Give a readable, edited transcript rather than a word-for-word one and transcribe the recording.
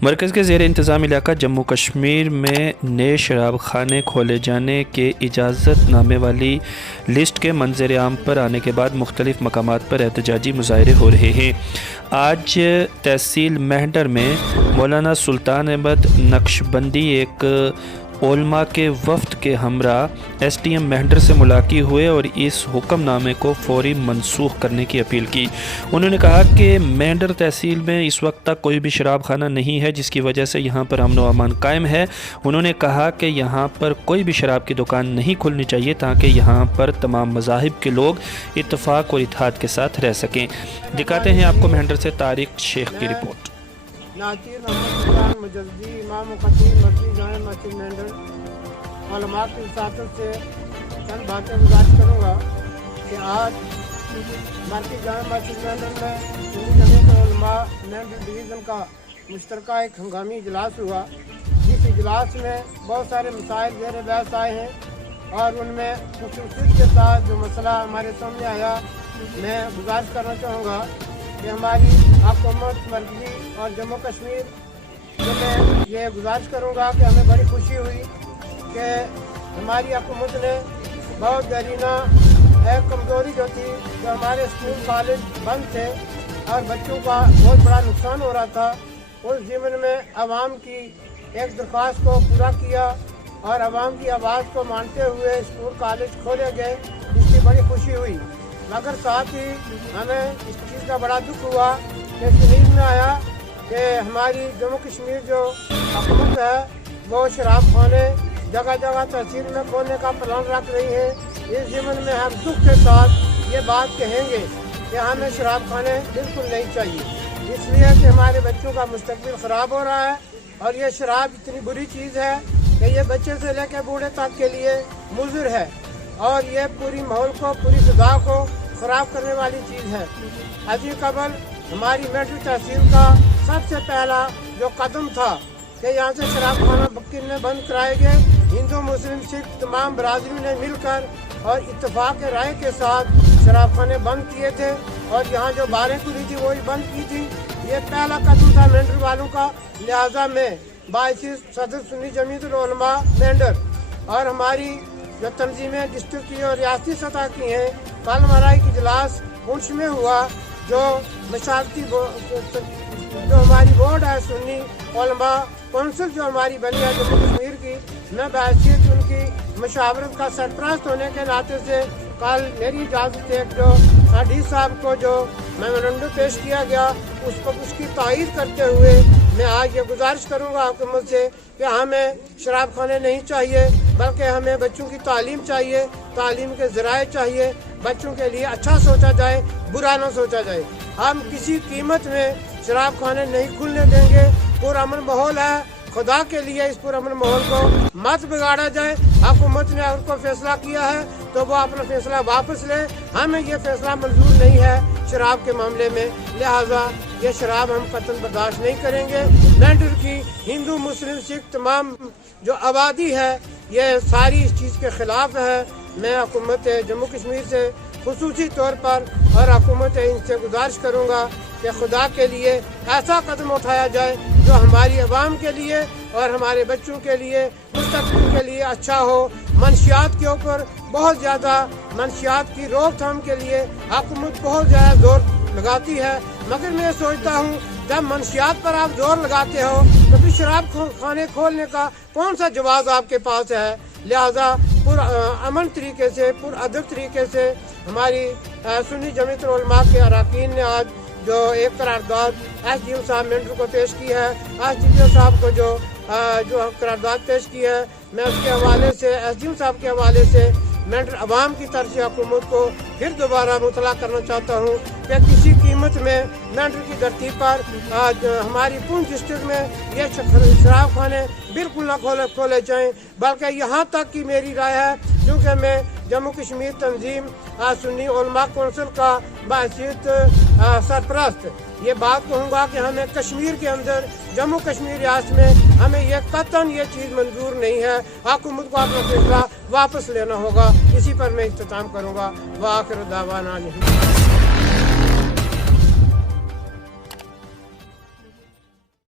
مرکز کے زیر انتظام علاقہ جموں کشمیر میں نئے شراب خانے کھولے جانے کے اجازت نامے والی لسٹ کے منظر عام پر آنے کے بعد مختلف مقامات پر احتجاجی مظاہرے ہو رہے ہیں۔ آج تحصیل مہنڈر میں مولانا سلطان احمد نقشبندی ایک علماء کے وفد کے ہمراہ ایس ڈی ایم مہنڈر سے ملاقات ہوئے اور اس حکم نامے کو فوری منسوخ کرنے کی اپیل کی۔ انہوں نے کہا کہ مہنڈر تحصیل میں اس وقت تک کوئی بھی شراب خانہ نہیں ہے، جس کی وجہ سے یہاں پر امن و امان قائم ہے۔ انہوں نے کہا کہ یہاں پر کوئی بھی شراب کی دکان نہیں کھلنی چاہیے تاکہ یہاں پر تمام مذاہب کے لوگ اتفاق اور اتحاد کے ساتھ رہ سکیں۔ دکھاتے ہیں آپ کو مہنڈر سے طارق شیخ کی رپورٹ۔ ناچیر محمد سلطان مجددی امام و خطیب مسجد جامع مسجد مہنڈر علماء کی وساطت سے چند باتیں گزارش کروں گا کہ آج مسجد جامع مسجد مہنڈر میں سنی جمعیت علماء مہنڈر ڈویژن کا مشترکہ ایک ہنگامی اجلاس ہوا، جس اجلاس میں بہت سارے مسائل زیر بحث آئے ہیں اور ان میں خصوصیت کے ساتھ جو مسئلہ ہمارے سامنے آیا، میں گزارش کرنا چاہوں گا کہ ہماری حکومت مرکزی اور جموں کشمیر سے میں یہ گزارش کروں گا کہ ہمیں بڑی خوشی ہوئی کہ ہماری حکومت نے بہت دیرینہ ایک کمزوری جو تھی، جو ہمارے اسکول کالج بند تھے اور بچوں کا بہت بڑا نقصان ہو رہا تھا، اس ضمن میں عوام کی ایک درخواست کو پورا کیا اور عوام کی آواز کو مانتے ہوئے اسکول کالج کھولے گئے، جس کی بڑی خوشی ہوئی۔ مگر ساتھ ہی ہمیں اس چیز کا بڑا دکھ ہوا کہ سنیل میں آیا کہ ہماری جموں کشمیر جو حکومت ہے وہ شراب خانے جگہ جگہ تحصیل میں کھولنے کا پلان رکھ رہی ہے۔ اس ضمن میں ہم دکھ کے ساتھ یہ بات کہیں گے کہ ہمیں شراب خانے بالکل نہیں چاہیے، اس لیے کہ ہمارے بچوں کا مستقبل خراب ہو رہا ہے اور یہ شراب اتنی بری چیز ہے کہ یہ بچے سے لے کے بوڑھے تک کے لیے مضر ہے اور یہ پوری ماحول کو، پوری فضا کو خراب کرنے والی چیز ہے۔ ابھی قبل ہماری مہنڈر تحصیل کا سب سے پہلا جو قدم تھا کہ یہاں سے شراب خانہ بکن بند کرائے گئے، ہندو مسلم سکھ تمام برادریوں نے مل کر اور اتفاق رائے کے ساتھ شراب خانے بند کیے تھے اور یہاں جو باریں کھلی تھی وہی بند کی تھی۔ یہ پہلا قدم تھا مہنڈر والوں کا، لہٰذا میں باعث صدر سنی جمعیت العلماء مہنڈر اور ہماری جو تنظیمیں ڈسٹرکٹ کی اور ریاستی سطح کی ہیں، کل ہمارا ایک اجلاس پونچھ میں ہوا، جو مشاورتی جو ہماری بورڈ ہے سنی علماء کونسل جو ہماری بنی ہے جموں کشمیر کی، میں بحیثیت ان کی مشاورت کا سرپرست ہونے کے ناطے سے کل میری اجازت ایک جو ڈی صاحب کو جو میمورنڈم پیش کیا گیا اس کی تائید کرتے ہوئے میں آج یہ گزارش کروں گا حکومت سے کہ ہمیں شراب خانے نہیں چاہیے، بلکہ ہمیں بچوں کی تعلیم چاہیے، تعلیم کے ذرائع چاہیے، بچوں کے لیے اچھا سوچا جائے، برا نہ سوچا جائے۔ ہم کسی قیمت میں شراب خانے نہیں کھلنے دیں گے۔ پرامن ماحول ہے، خدا کے لیے اس پرامن ماحول کو مت بگاڑا جائے۔ حکومت نے اگر کوئی فیصلہ کیا ہے تو وہ اپنا فیصلہ واپس لے، ہمیں یہ فیصلہ منظور نہیں ہے شراب کے معاملے میں، لہٰذا یہ شراب ہم قطعاً برداشت نہیں کریں گے۔ مہنڈر کی ہندو مسلم سکھ تمام جو آبادی ہے یہ ساری اس چیز کے خلاف ہے۔ میں حکومت جموں کشمیر سے خصوصی طور پر اور حکومت ان سے گزارش کروں گا کہ خدا کے لیے ایسا قدم اٹھایا جائے جو ہماری عوام کے لیے اور ہمارے بچوں کے لیے مستقبل کے لیے اچھا ہو۔ منشیات کے اوپر بہت زیادہ منشیات کی روک تھام کے لیے حکومت بہت زیادہ زور لگاتی ہے، مگر میں سوچتا ہوں جب منشیات پر آپ زور لگاتے ہو تو پھر شراب خانے کھولنے کا کون سا جواز آپ کے پاس ہے؟ لہذا امن طریقے سے، ادب طریقے سے ہماری سنی جمعیت العلماء کے اراکین نے آج جو ایک قرارداد ایس ڈی ایم صاحب مہنڈر کو پیش کی ہے، ایس ڈی ایم صاحب کو جو قرارداد پیش کی ہے، میں اس کے حوالے سے ایس ڈی ایم صاحب کے حوالے سے مہنڈر عوام کی طرف سے حکومت کو پھر دوبارہ مطلع کرنا چاہتا ہوں کہ کسی قیمت میں مہنڈر کی دھرتی پر ہماری پونچھ ڈسٹرکٹ میں یہ شراب خانے بالکل نہ کھولے جائیں، بلکہ یہاں تک کی میری رائے ہے، کیونکہ میں جموں کشمیر تنظیم سنی علماء کونسل کا بحیثیت سرپرست یہ بات کہوں گا کہ ہمیں کشمیر کے اندر جموں کشمیر ریاست میں ہمیں یہ قطعاً یہ چیز منظور نہیں ہے۔ حکومت کو اپنا فیصلہ واپس لینا ہوگا۔ اسی پر میں اختتام کروں گا۔ وآخر دعوانا